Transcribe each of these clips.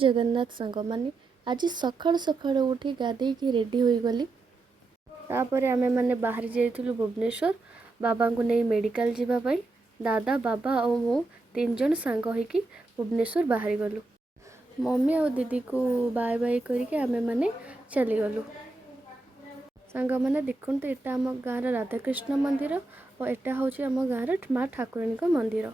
जगन्नाथ सांग माने आज सकाळु सकाळु उठी गाधे की रेडी हो गली। तापर आमे माने बाहर जाइलु भुवनेश्वर बाबा को नहीं मेडिकल जीवाई। दादा बाबा और मु 3 जन सांग होइकी भुवनेश्वर बाहरी गलु। मम्मी और दीदी को बाय बाय करके आमे माने चली गलु। सांग माने देखते एटा आम गाँव राधाकृष्ण मंदिर और एटा हूँ आम गाँव माँ ठाकुराणी मंदिर।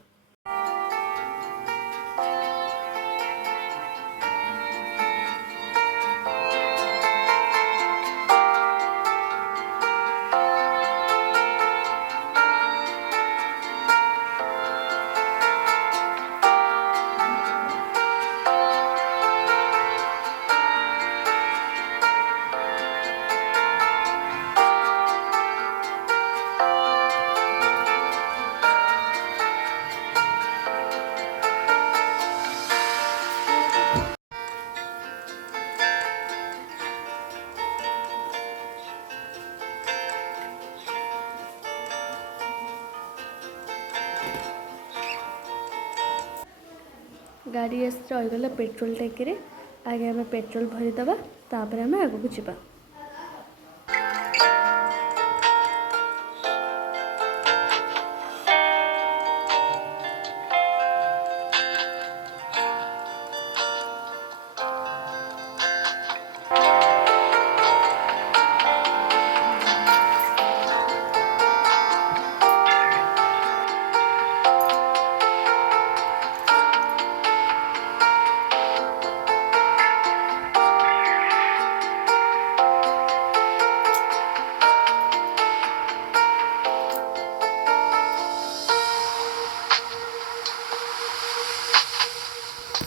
गाड़ी आस रहीगला पेट्रोल टैंकी रे। आगे आम पेट्रोल भरीदबा तापर आम आग को जीवा।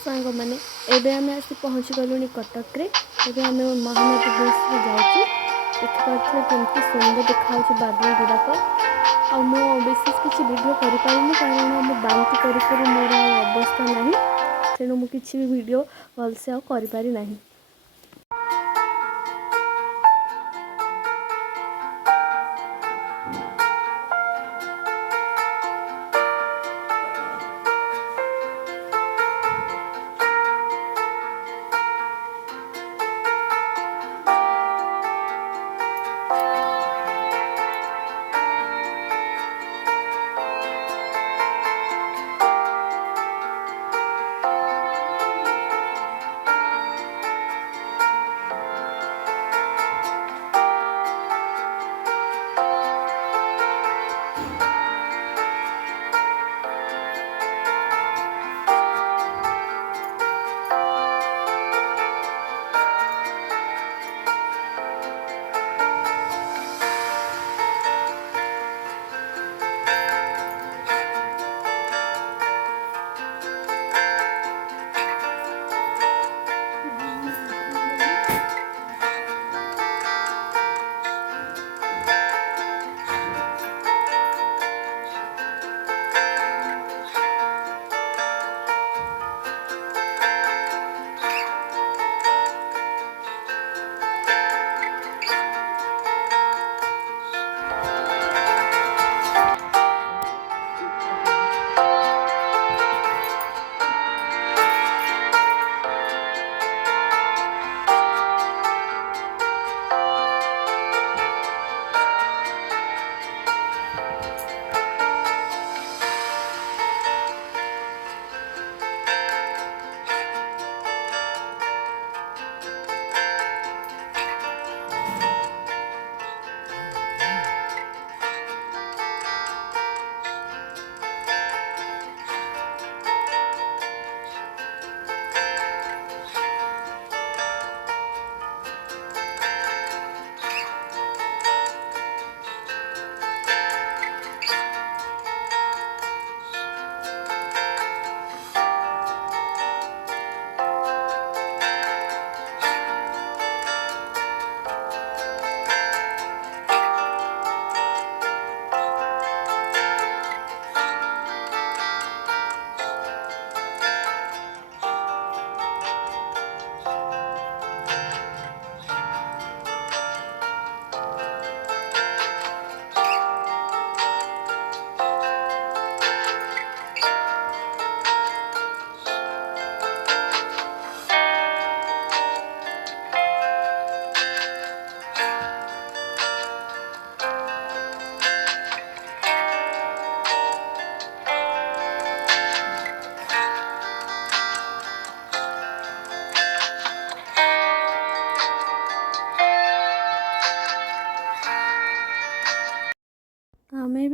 सांग मैंने एबे आम आसी पहुँची गलुनी कटक रे। एबे आम महानदी ब्रिज रे जाऊँ। देखिए केमती सुंदर देखा बादल गुड़ाक। आ विशेष किसी वीडियो कर पारिनी कारण मुझे बांति कर मोर अवस्था ना तेणु मुझे भी वीडियो भलसे आपारी ना।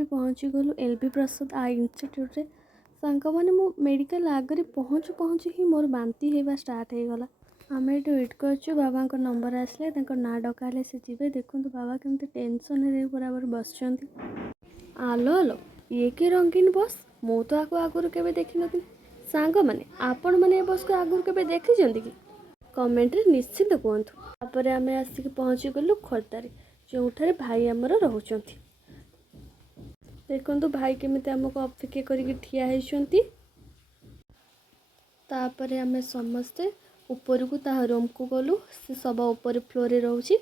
पहुँची गलु एलबी प्रसाद आई इंस्टीट्यूट रे। सांग मैंने मो मेडिकल आगे पहुँचु पहुँचु ही मोर बांती होगा स्टार्ट हो गला। आम ये वेट कर बाबा नंबर आसले ना डकाले से जी देखो बाबा केमती टेंशन बराबर बस। आलो आलो ये कि रंगीन बस मु तो आपको आगुरी केवे देखी नी। सांग मैंने आपण मैंने बस को आगुरी केवे देखी कि कमेंट रे निश्चित कहतु। तापर आम आसिक पहुँची गलु खोर्धारे जो भाई आमर रोचंती। देखो भाई केमिति आमको अपेक्षा करके ठिया होइछंती। तापर आम समस्ते ऊपर को ता रूम को गलु से सब ऊपर फ्लोर रे रहउची।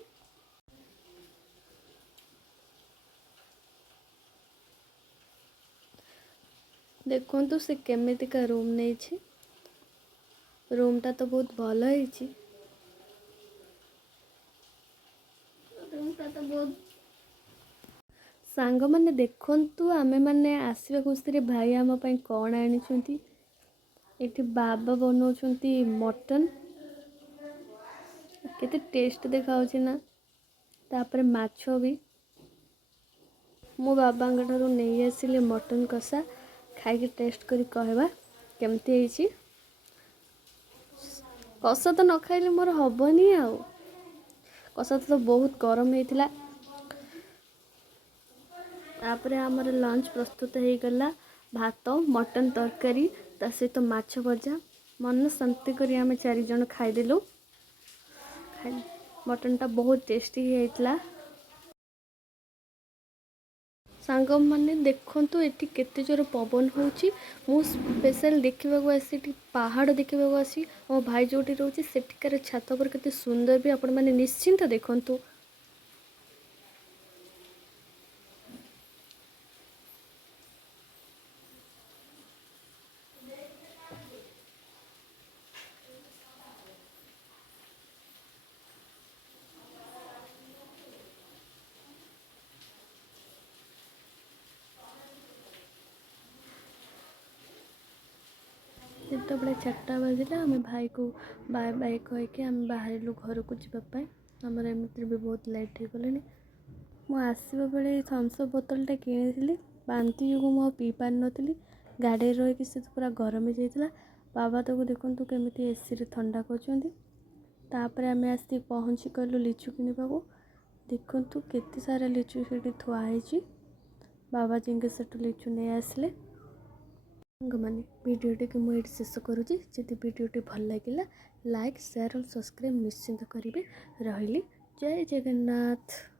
देखो से केमिति का रूम नहीं छी। रूमटा तो बहुत भल है। रूमटा तो बहुत सांग मैंने देखु आमे मैंने आसवा खुशी भाई आम कौन आनी। ये बाबा बनाऊँच मटन केते टेस्ट देखा ना। तापर माछ भी मो बाबा ठारू नहीं आसिली मटन कषा खाई टेस्ट करी कहवा केमती है। कषा तो न खाइले मोर हबनी आउ। कषा तो बहुत गरम होता। तापर आमर लंच प्रस्तुत हो गला। भात मटन तरकारी ता सहित माछ भजा मन शांति करी आम 4 जन खाईदेलु। मटन टा बहुत टेस्टी होता। सांग मैंने देखु ये केते जोर पवन होची। मु स्पेशल देखा आसी पहाड़ देखा आसी मो भाई जो रोचे सेठिकार छात पर केते सुंदर भी आपण मैंने निश्चिंत देखु। जिते बड़े 4टा बजला आम भाई को बाय बाय कहीकि आम बाहर घर को जावाई। आमर एमती भी बहुत लेट हो गले। मुझे बेले थम्सअप बोतलटा किनी बांती जो मुझे पी पार नी। गाड़ी रही से पूरा गरम हो जाता। बाबा तक देखु केमी एसी रे ठंडा कर। आम आसी पहुँची गलु लिचु किणवा। देखु केते सारा लिचु से थुआई। बाबा जिनके सेठू लिचु नहीं आसले। मैंने वीडियोटी को मुझे शेष करुँची। जदि वीडियोटी भल लगे लाइक शेयर और सब्सक्राइब निश्चिंत करेंगे। रही जय जगन्नाथ।